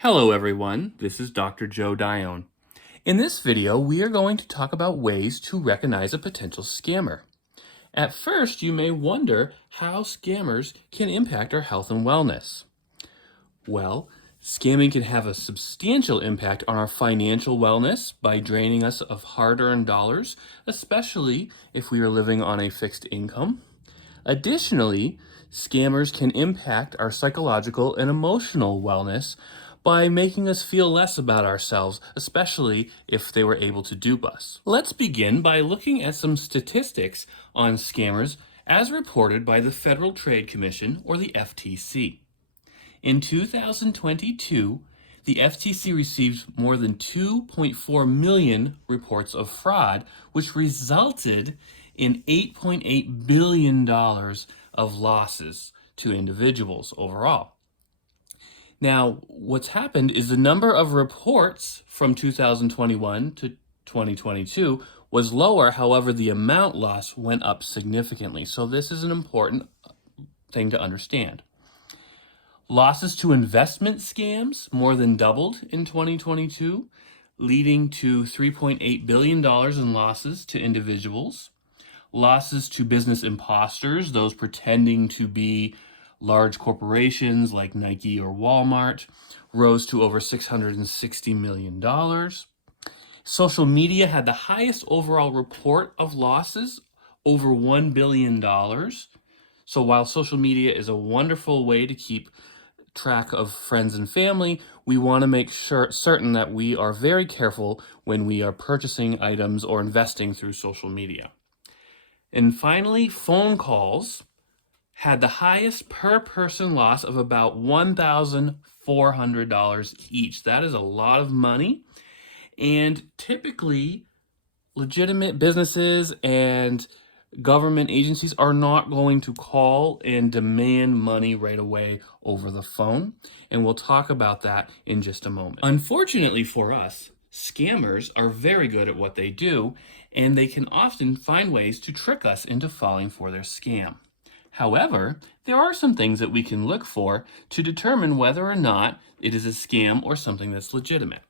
Hello everyone, this is Dr. Joe Dione. In this video, we are going to talk about ways to recognize a potential scammer. At first, you may wonder how scammers can impact our health and wellness. Well, scamming can have a substantial impact on our financial wellness by draining us of hard-earned dollars, especially if we are living on a fixed income. Additionally, scammers can impact our psychological and emotional wellness by making us feel less about ourselves, especially if they were able to dupe us. Let's begin by looking at some statistics on scammers as reported by the Federal Trade Commission, or the FTC. In 2022, the FTC received more than 2.4 million reports of fraud, which resulted in $8.8 billion of losses to individuals overall. Now, what's happened is the number of reports from 2021 to 2022 was lower. However, the amount lost went up significantly. So this is an important thing to understand. Losses to investment scams more than doubled in 2022, leading to $3.8 billion in losses to individuals. Losses to business imposters, those pretending to be large corporations like Nike or Walmart, rose to over $660 million. Social media had the highest overall report of losses, over $1 billion. So while social media is a wonderful way to keep track of friends and family, we want to make certain that we are very careful when we are purchasing items or investing through social media. And finally, phone calls had the highest per person loss of about $1,400 each. That is a lot of money. And typically, legitimate businesses and government agencies are not going to call and demand money right away over the phone. And we'll talk about that in just a moment. Unfortunately for us, scammers are very good at what they do, and they can often find ways to trick us into falling for their scam. However, there are some things that we can look for to determine whether or not it is a scam or something that's legitimate.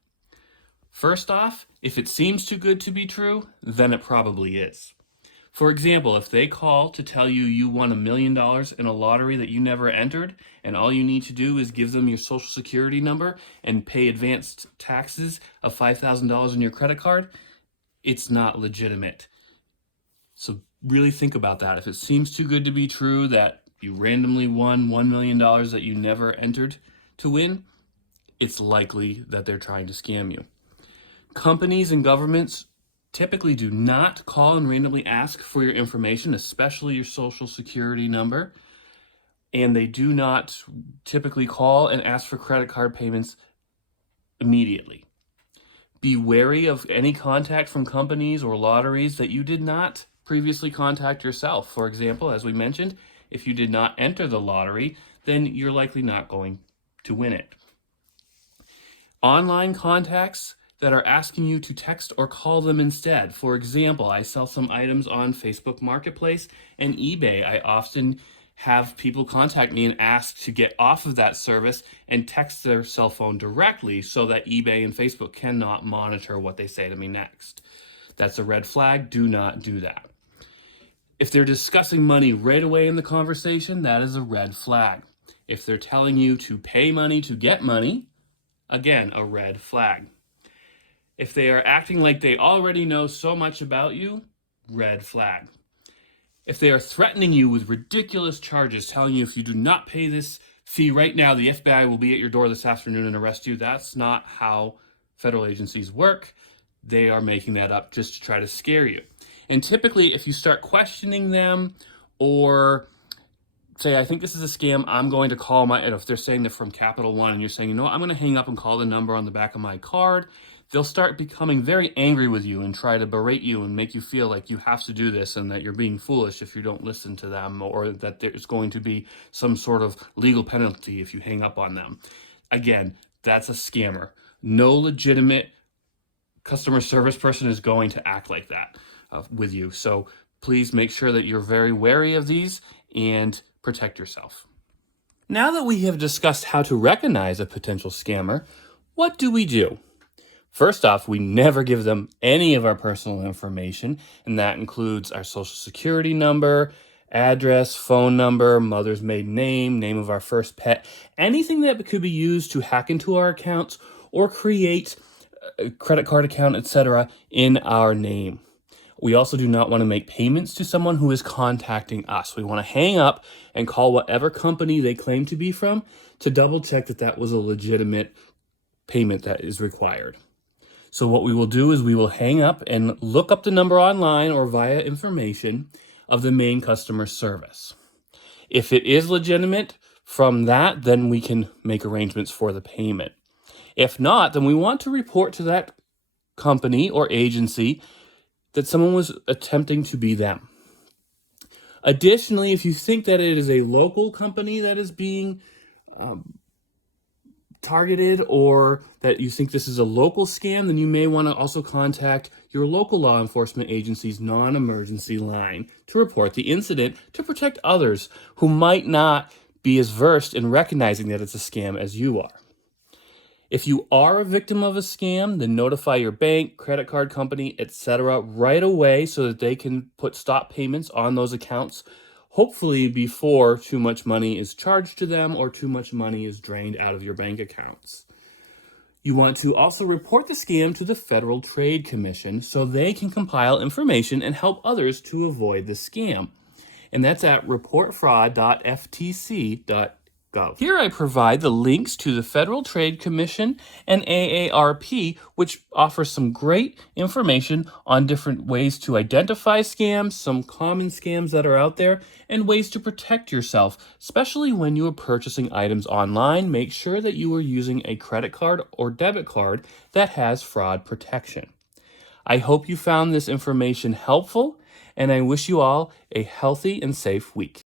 First off, if it seems too good to be true, then it probably is. For example, if they call to tell you you won $1 million in a lottery that you never entered, and all you need to do is give them your social security number and pay advanced taxes of $5,000 on your credit card, it's not legitimate. So really think about that. If it seems too good to be true that you randomly won $1 million that you never entered to win, it's likely that they're trying to scam you. Companies and governments typically do not call and randomly ask for your information, especially your social security number. And they do not typically call and ask for credit card payments immediately. Be wary of any contact from companies or lotteries that you did not previously contact yourself. For example, as we mentioned, if you did not enter the lottery, then you're likely not going to win it. Online contacts that are asking you to text or call them instead. For example, I sell some items on Facebook Marketplace and eBay. I often have people contact me and ask to get off of that service and text their cell phone directly so that eBay and Facebook cannot monitor what they say to me next. That's a red flag. Do not do that. If they're discussing money right away in the conversation, that is a red flag. If they're telling you to pay money to get money, again, a red flag. If they are acting like they already know so much about you, red flag. If they are threatening you with ridiculous charges, telling you if you do not pay this fee right now, the FBI will be at your door this afternoon and arrest you, that's not how federal agencies work. They are making that up just to try to scare you. And typically, if you start questioning them or say, I think this is a scam, I'm going to call if they're saying they're from Capital One and you're saying, you know what, I'm going to hang up and call the number on the back of my card, they'll start becoming very angry with you and try to berate you and make you feel like you have to do this and that you're being foolish if you don't listen to them, or that there's going to be some sort of legal penalty if you hang up on them. Again, that's a scammer. No legitimate customer service person is going to act like that with you. So please make sure that you're very wary of these and protect yourself. Now that we have discussed how to recognize a potential scammer, what do? First off, we never give them any of our personal information, and that includes our social security number, address, phone number, mother's maiden name, name of our first pet, anything that could be used to hack into our accounts or create a credit card account, etc., in our name. We also do not want to make payments to someone who is contacting us. We want to hang up and call whatever company they claim to be from to double check that that was a legitimate payment that is required. So what we will do is we will hang up and look up the number online or via information of the main customer service. If it is legitimate from that, then we can make arrangements for the payment. If not, then we want to report to that company or agency that someone was attempting to be them. Additionally, if you think that it is a local company that is being targeted, or that you think this is a local scam, then you may want to also contact your local law enforcement agency's non-emergency line to report the incident to protect others who might not be as versed in recognizing that it's a scam as you are. If you are a victim of a scam, then notify your bank, credit card company, etc. right away so that they can put stop payments on those accounts, hopefully before too much money is charged to them or too much money is drained out of your bank accounts. You want to also report the scam to the Federal Trade Commission so they can compile information and help others to avoid the scam. And that's at reportfraud.ftc.gov. Here I provide the links to the Federal Trade Commission and AARP, which offers some great information on different ways to identify scams, some common scams that are out there, and ways to protect yourself, especially when you are purchasing items online. Make sure that you are using a credit card or debit card that has fraud protection. I hope you found this information helpful, and I wish you all a healthy and safe week.